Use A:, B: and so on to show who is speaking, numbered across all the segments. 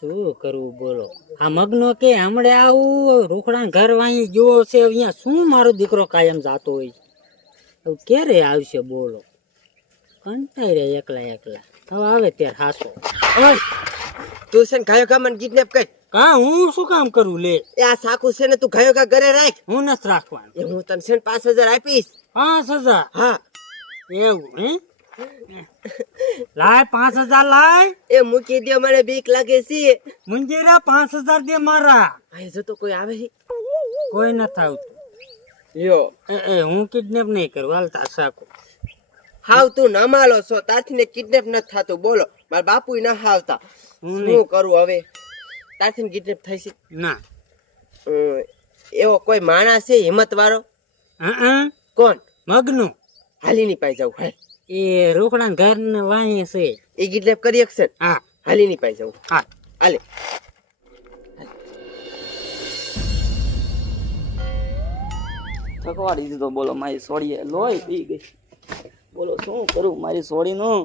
A: શું કરવું બોલો? આ મગનો કે હમણે આવું રોકડા ઘર વાંહી ગયો છે અહીંયા શું મારો દીકરો કાયમ જાતો હોય હવે ક્યારે આવશે બોલો? કંટાઈ રે એકલા એકલા. હવે આવે ત્યારે હાસો.
B: તું છે ને ગાયો મને કિડનેપ કર.
A: કા હું શું કામ કરું લે?
B: એ આ સાકુ છે ને તું ગાયો કા ઘરે રાખ.
A: હું નથી રાખવાનું.
B: હું તને છે ને પાંચ હજાર આપીશ.
A: પાંચ હજાર?
B: હા.
A: એવું હે? લાય પાંચ હજાર લાય.
B: એ મૂકી દે મને બીક લાગે છે.
A: મુંજેરા પાંચ હજાર દે મારા.
B: અહીં જો તો કોઈ આવે છે?
A: કોઈ ન આવતું
B: યો
A: એ એ હું કિડનેપ નહીં કરું. હાલતા સાકો.
B: હાવ તું ના માલો છો તારથી ને કિડનેપ ન થતું. બોલો મારા બાપુ ના હાવતા.
A: હું
B: શું કરું હવે? તારથી કિડનેપ થઈ છે?
A: ના.
B: એવો કોઈ માણસ છે હિંમત વાળો
A: હા.
B: કોણ?
A: મગનું.
B: હાલી ની પાઈ જાવ હાલ.
A: એ રોકડા ઘર ને વાંહે છે.
B: એ કિડનેપ કરી શકશે?
A: હા.
B: હાલી ની પાઈ જાવ
A: હા.
B: હાલે.
C: થકવાડી દીધો બોલો મારી સોડીએ લોહી પી ગઈ. બોલો શું કરું મારી સોડીનું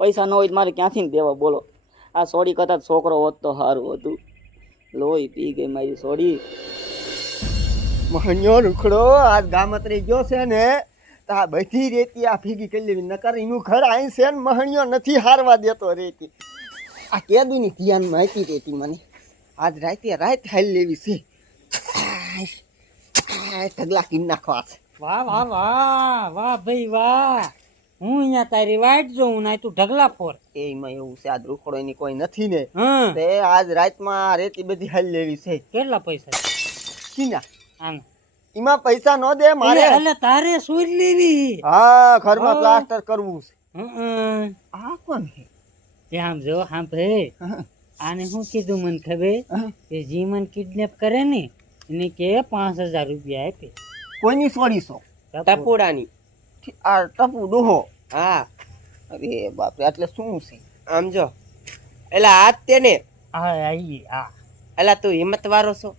C: પૈસા ન હોય તો મારે ક્યાંથી ને દેવા? બોલો. આ સોડી કરતાં છોકરો હોત તો સારું હતું. લોહી પી ગઈ મારી સોડી
D: મહન્યો રૂખડો આજ ગામત્રી ગયો છે ને તો આ બધી રેતી આ ભેગી કરી લેવી નકર એનું ઘર અહીં છે ને મહણિયો નથી હારવા દેતો રેતી. આ કેદુની ધ્યાનમાં હતી રેતી મને. આજ રાતે રાત હાલી લેવી છે. ઢગલા કીન નાખવા છે.
A: વાહ વાહ વાહ વાહ ભાઈ વાહ. હું અહીંયા તારી વાટ જોઉં ને તું ઢગલા ફોર.
D: એમાં એવું છે આજ રૂખડો એની કોઈ નથી ને. તે આજ રાતમાં રેતી બધી હાલી લેવી છે.
A: કેટલા પૈસા
D: કીના.
A: આમ.
D: એમાં પૈસા ન દે મારે.
A: એટલે એટલે તારે સુઈ લેવી?
D: હા ઘરમાં પ્લાસ્ટર કરવું છે. આ કોણ છે?
A: તે આમ જો આમ ભાઈ આને શું કીધું મને ખબર. કે જી મને કિડનેપ કરે ને એને કે પાંચ હજાર રૂપિયા આપે.
D: કોઈની સોડીસો
B: ટપુડાની.
D: આ ટપુ ડોહો
B: હા.
D: અરે બાપરે એટલે શું છે?
B: આમ જો. એલા આ તેને.
A: હા હા.
B: એલા તું હિંમત વાળો છો?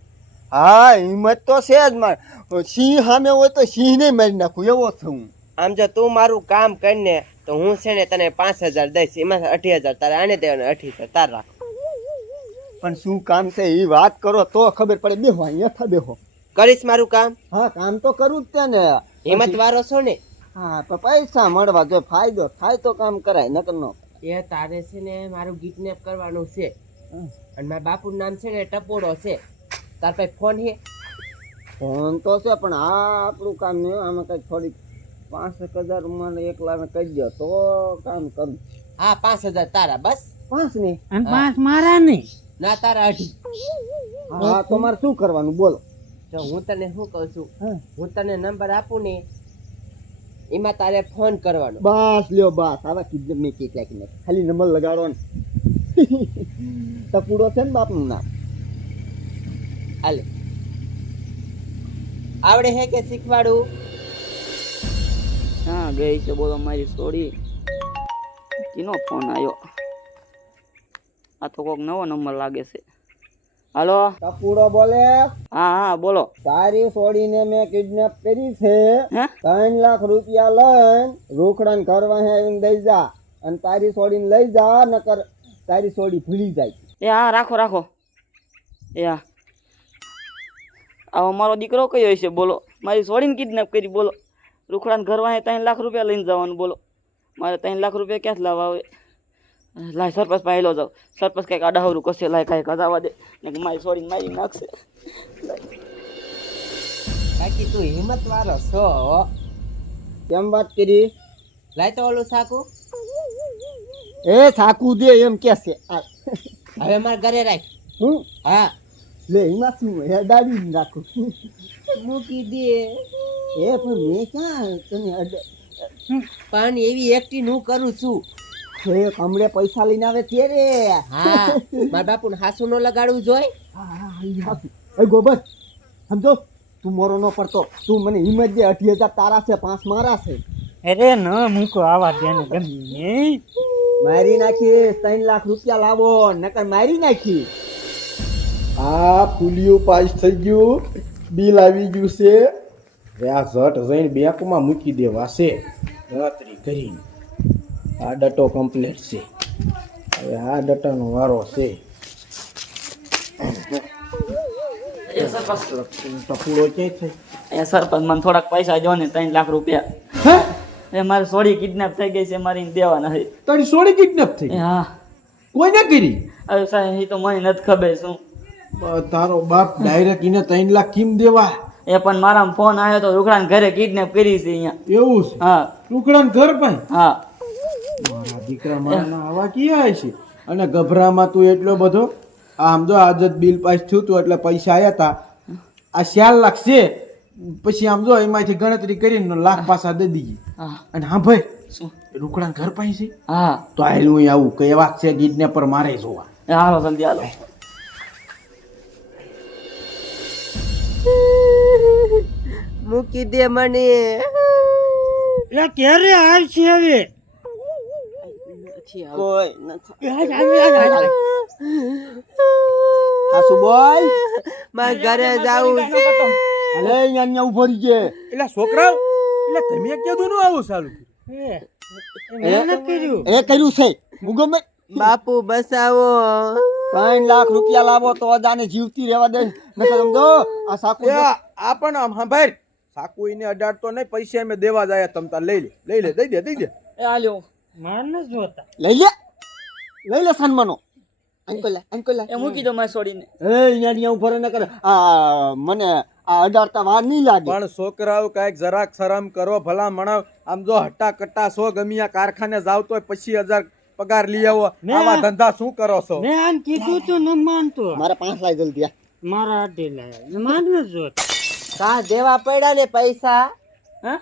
D: હા હિંમત તો છે જ માર. સિંહ સામે હોય તો સિંહ ને મારી નાખું એવો છું. હું
B: આમ જો તું મારું કામ કરીને તો હું છે ને તને પાંચ હજાર દઈશ એમાં અઢી હજાર તારે આને દેવાના અઢી હજાર તાર રાખ
D: પણ શું કામ છે એ વાત કરો તો ખબર પડે. બેહો અહીંયા થા બેહો.
B: કરીશ મારું કામ?
D: હા કામ તો કરવું જ ત્યાં ને.
B: હિંમત વારો છો ને?
D: હા પણ પૈસા મળવા જો ફાયદો થાય તો કામ કરાય નકર નો.
B: એ તારે છે ને મારું કિડનેપ કરવાનું છે. અને મારા બાપુનું નામ છે ને ટપોડો છે. તાર પાસે ફોન હે?
D: ફોન તો છે પણ આ આપણું કામ ને આમાં કઈ થોડીક પાંચ એક હજાર મને એકલા ને કહી દો તો કામ કરું.
B: હા પાંચ હજાર તારા બસ?
D: પાંચ ને
A: અને પાંચ મારા નહીં.
B: ના તારા અઢી.
D: હા તો મારે શું કરવાનું? બોલો.
B: જો હું તને શું કહું છું?
D: હું.
B: તને નંબર આપું ને એમાં તારે ફોન કરવાનો.
D: બસ લ્યો બસ. આવા કિડનેપની કેક લાગી ખાલી નંબર લગાડો ને. ટપુડો છે ને બાપનું નામ.
B: હાલે. આવડે હે કે શીખવાડું
C: હા ગઈ છે બોલો મારી સોડી કિનો ફોન આવ્યો આ તો કોઈક નવો નંબર લાગે છે. હાલો?
D: કપૂડો બોલે?
C: હા હા બોલો.
D: તારી છોડીને મેં કિડનેપ કરી છે. ત્રણ લાખ રૂપિયા લઈને રોકડા કરવા હે આવીને દઈ જા. અને તારી છોડીને લઈ જા નકર તારી છોડી ભૂલી જાય.
C: એ હા રાખો રાખો. એ હા. આવો મારો દીકરો કયો છે બોલો. મારી સોડીને કિડનેપ કરી બોલો. રૂખડાને ઘરમાં ત્રણ લાખ રૂપિયા લઈને જવાનું બોલો. મારે ત્રણ લાખ રૂપિયા ક્યાંથી લાવવા આવે લાય સરપંચ પાસે લો જાવ. સરપંચ કંઈક આડાહરું કશે લાય કાંઈક હજાવા દે. ને મારી સોડીને મારી નાખશે.
B: બાકી તું હિંમત વાળો છો હો.
D: કેમ વાત કરી?
B: લાય તો ઓલું સાકુ.
D: એ સાકુ દે એમ કે છે. આ,
B: હવે મારા ઘરે રાખ.
D: હું?
B: હા.
D: લે એમાં શું? અડાડી દાડી રાખું.
B: મૂકી દે.
D: એ પણ મેં ક્યાં તને અડ-
B: પણ એવી એકટી હું કરું છું.
D: છેક હમણે પૈસા લઈને આવે ત્યારે.
B: હા મારા બાપુને હાસુ નો લગાડવું જોઈ.
D: ગોબર સમજો? તું મોરો નો પડતો. તું મને હિંમત દે અઢી હજાર તારા છે પાંચ મારા છે.
A: અરે ન મૂકો આવા ધ્યાન ગમી
D: મારી નાખી ત્રણ લાખ રૂપિયા લાવો નકર મારી નાખી
E: આ ફૂલિયું પાસ થઈ ગયું. બિલ આવી ગયું છે. આ ઝટ જઈને બેંકમાં મૂકી દેવા છે. ગણતરી કરીને. આ ડટો કમ્પ્લીટ છે. હવે આ ડટાનો વારો છે. ટપુડો ક્યાંય થઈ
C: એ સરપંચ મને થોડાક પૈસા જો ને ત્રણ લાખ રૂપિયા.
E: હે?
C: એ મારી સોડી કિડનેપ થઈ ગઈ છે મારી દેવાના છે.
E: તારી સોળી કિડનેપ થઈ
C: હા.
E: કોઈને કરી?
C: હવે સાહેબ એ તો મને નથી ખબર શું.
E: તારો બાપ ડાયરેક્ટ એને ત્રણ લાખ કેમ દેવા.
C: એ પણ મારા ફોન આવ્યો તો રૂકડાન ઘરે કિડનેપ કરી છે અહીંયા.
E: એવું છે?
C: હા.
E: રૂકડાન ઘર પણ?
C: હા.
E: મારા દીકરા મારા આવા ક્યાં છે અને ગભરામાં તું એટલો બધો? આમ જો આજ જ બિલ પાસ થયું તું એટલે પૈસા આવ્યા હતા આ ચાર લાખ છે. પછી આમ જો એમાંથી ગણતરી કરીને લાખ પાછા દઈ
C: હા.
E: અને હા ભાઈ રૂકડા ઘર પાસે છે?
C: હા.
E: તો આયલું હું આવું. કેવા છે? કિડનેપર મારે જોવા.
C: હાલો જલ્દી હાલો.
B: મૂકી દે મને.
A: એટલે ક્યારે આવશે હવે?
D: કોઈ નથી બોલ.
B: મારે ઘરે જવું છે.
D: અલે અહીંયા અહીંયા ઊભો રહી
E: એટલે છોકરાઓ એટલે તમે કીધું નું આવું સારું?
A: કર્યું.
D: એ કર્યું છે. મુગો મેં.
B: બાપુ બસાવો.
D: ત્રણ લાખ રૂપિયા લાવો તો અદાને જીવતી રહેવા દે. નકર સમજો આ સાકુ
E: આ પણ આમ હા ભાઈ સાકુ એને અડાડતો નહીં પૈસા અમે દેવા જાય તમ તાર લઈ લે લઈ લે દઈ દે દઈ દે.
C: એ
A: માર નથી જોતા.
D: લઈ લે. લઈ લે સન્માનો. અંકોલ અંકોલ.
C: એ મૂકી દો મારી સોડીને
D: એ અહીંયા અહીંયા ઊભો ન કરે. આ મને આ અડાડતા વાર નહીં લાગે.
E: પણ છોકરાઓ કાંઈક જરાક શરમ કરો ભલા મણાવ. આમ જો હટ્ટા કટ્ટા સો ગમિયા કારખાને જાવ તો પછી હજાર પગાર લઈ આવો.
A: ને
E: આવા ધંધા શું કરો છો?
A: મેં આમ કીધું તું ન માનતો.
D: મારે પાંચ લાખ જલ્દી
A: મારા અઢી લાખ જોતા.
B: કા દેવા પડ્યા ને પૈસા.
C: હા?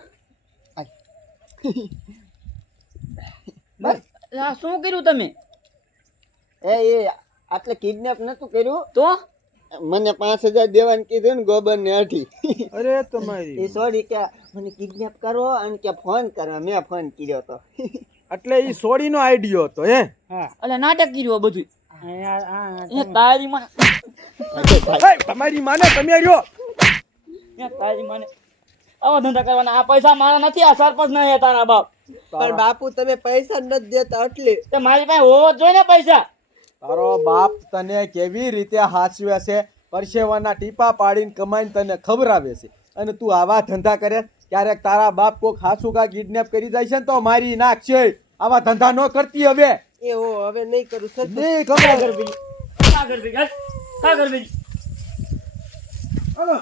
C: બસ આ શું કર્યું તમે?
D: એ એ આટલે કિડનેપ નતું કર્યું?
C: તો?
D: મને પાંચ હજાર દેવાનું કીધું ને ગોબર ને અઢી.
E: અરે તમારી.
D: એ સોરી કે મને કિડનેપ કરો અને કે ફોન કરો. મેં ફોન કર્યો તો.
E: એટલે ઈ સોડીનો આઈડિયો હતો હે?
A: હા.
C: એટલે નાટક કર્યું બધું એ તારી માં
E: તમારી માને તમે રહ્યો.
C: એ તારી માને આવા ધંધા કરવાના. આ પૈસા મારા નથી આ સરપંચ નહીં તારા બાપ.
B: પણ બાપુ તમે પૈસા નથી દેતા એટલે.
C: તે મારી પાસે હોવો જોઈએ ને પૈસા.
E: તારો બાપ તને કેવી રીતે હાચવે છે? પરસેવાના ટીપા પાડીને કમાઈને તને ખવડાવે છે. અને તું આવા ધંધા કરે ક્યારેક તારા બાપ કોક હાસુ કા કિડનેપ કરી જાય છે ને તો મારી નાખશે આવા ધંધા ન કરતી હવે.
B: એ હો હવે નહીં કરું સર
E: નહીં ખબર
C: કા કર કા કર કા કર
E: હાલો.